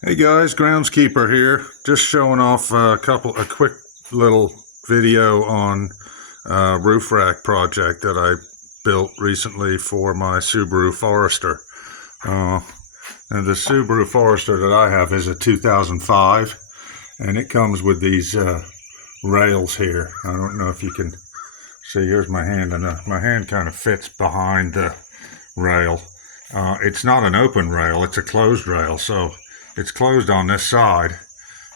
Hey guys, groundskeeper here. Just showing off a quick little video on a roof rack project that I built recently for my Subaru Forester. And the Subaru Forester that I have is a 2005, and it comes with these rails here. I don't know if you can see. Here's my hand, and my hand kind of fits behind the rail. It's not an open rail; it's a closed rail, so it's closed on this side,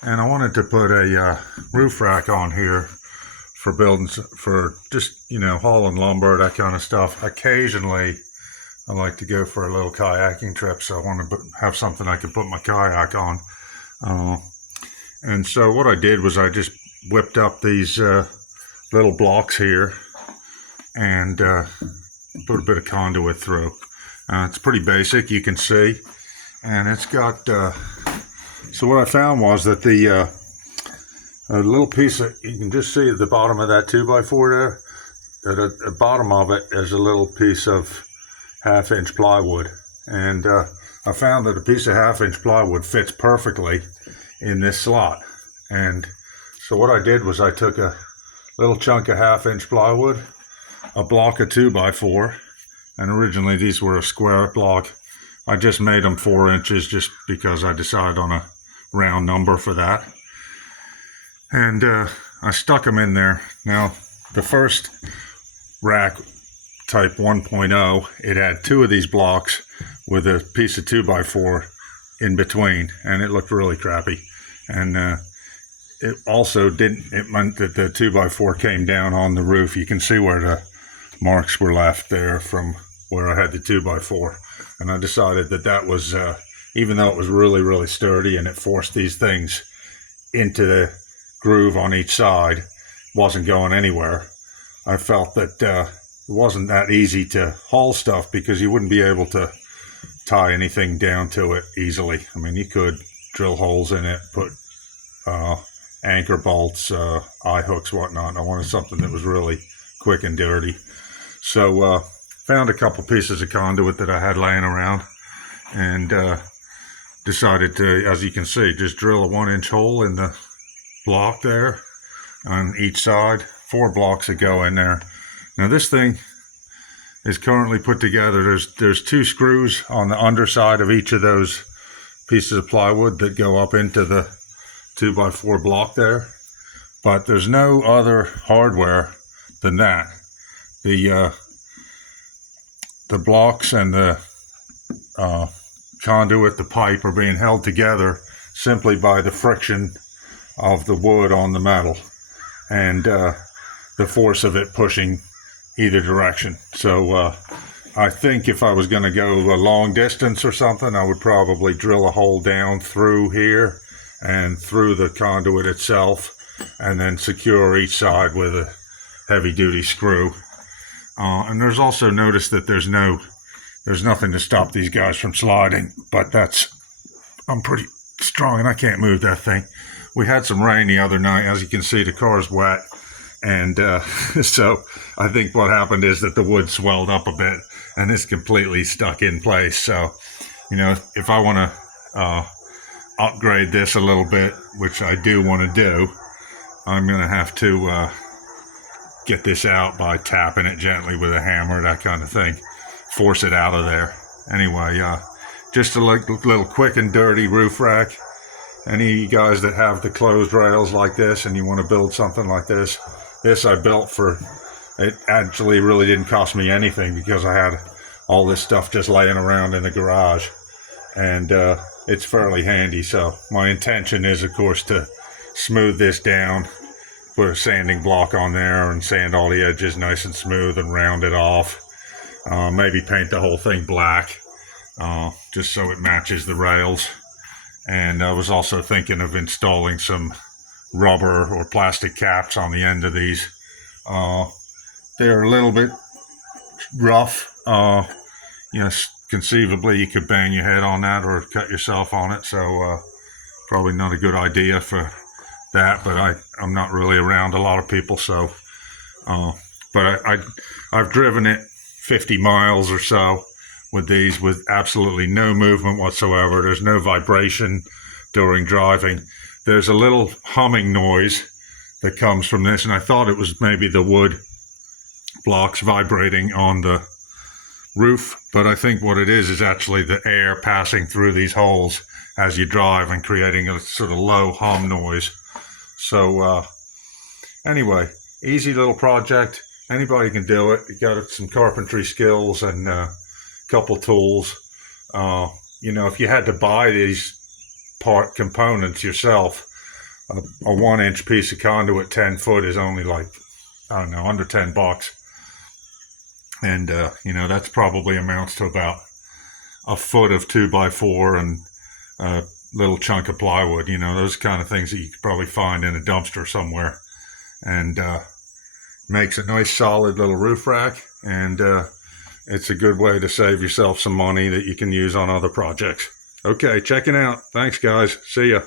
and I wanted to put a roof rack on here for building, for just, hauling lumber, that kind of stuff. Occasionally, I like to go for a little kayaking trip, so I want to have something I can put my kayak on. And so what I did was I just whipped up these little blocks here and put a bit of conduit through. It's pretty basic, you can see. And it's got, so what I found was that a little piece of, you can just see at the bottom of that 2x4 there, that at the bottom of it is a little piece of 1/2-inch plywood. And I found that a piece of 1/2-inch plywood fits perfectly in this slot. And so what I did was I took a little chunk of 1/2-inch plywood, a block of 2x4, and originally these were a square block. I just made them 4 inches just because I decided on a round number for that. And I stuck them in there. Now, the first rack, type 1.0, it had 2 of these blocks with a piece of 2x4 in between, and it looked really crappy. And it also it meant that the 2x4 came down on the roof. You can see where the marks were left there from where I had the 2x4. And I decided that was, even though it was really, really sturdy and it forced these things into the groove on each side, wasn't going anywhere. I felt that it wasn't that easy to haul stuff because you wouldn't be able to tie anything down to it easily. I mean, you could drill holes in it, put anchor bolts, eye hooks, whatnot. I wanted something that was really quick and dirty. So, found a couple pieces of conduit that I had laying around, and decided to, as you can see, just drill a 1-inch hole in the block there on each side. 4 blocks that go in there. Now this thing is currently put together. There's 2 screws on the underside of each of those pieces of plywood that go up into the 2x4 block there, but there's no other hardware than that. The blocks and the conduit, the pipe, are being held together simply by the friction of the wood on the metal and the force of it pushing either direction. So I think if I was going to go a long distance or something, I would probably drill a hole down through here and through the conduit itself, and then secure each side with a heavy-duty screw. And there's also noticed that there's nothing to stop these guys from sliding, but I'm pretty strong and I can't move that thing. We had some rain the other night. As you can see, the car's wet, and so I think what happened is that the wood swelled up a bit and it's completely stuck in place. So, if I want to upgrade this a little bit, which I do want to do, I'm going to have to get this out by tapping it gently with a hammer, that kind of thing, force it out of there. Anyway, just a little quick and dirty roof rack. Any guys that have the closed rails like this and you want to build something like this I built for, it actually really didn't cost me anything because I had all this stuff just laying around in the garage, and it's fairly handy. So my intention is, of course, to smooth this down, put a sanding block on there and sand all the edges nice and smooth and round it off. Maybe paint the whole thing black, just so it matches the rails. And I was also thinking of installing some rubber or plastic caps on the end of these. They're a little bit rough. Conceivably you could bang your head on that or cut yourself on it. So probably not a good idea for that, but I'm not really around a lot of people, so but I've driven it 50 miles or so with these with absolutely no movement whatsoever. There's no vibration during driving. There's a little humming noise that comes from this, and I thought it was maybe the wood blocks vibrating on the roof, but I think what it is actually the air passing through these holes as you drive and creating a sort of low hum noise. So anyway, easy little project. Anybody can do it. You got some carpentry skills and a couple tools. You know, if you had to buy these part components yourself, a 1-inch piece of conduit 10 foot is only like, I don't know, under $10. And you know, that's probably amounts to about a foot of 2x4 and a little chunk of plywood. You know, those kind of things that you could probably find in a dumpster somewhere. And makes a nice solid little roof rack, and it's a good way to save yourself some money that you can use on other projects. Okay, checking out. Thanks guys. See ya.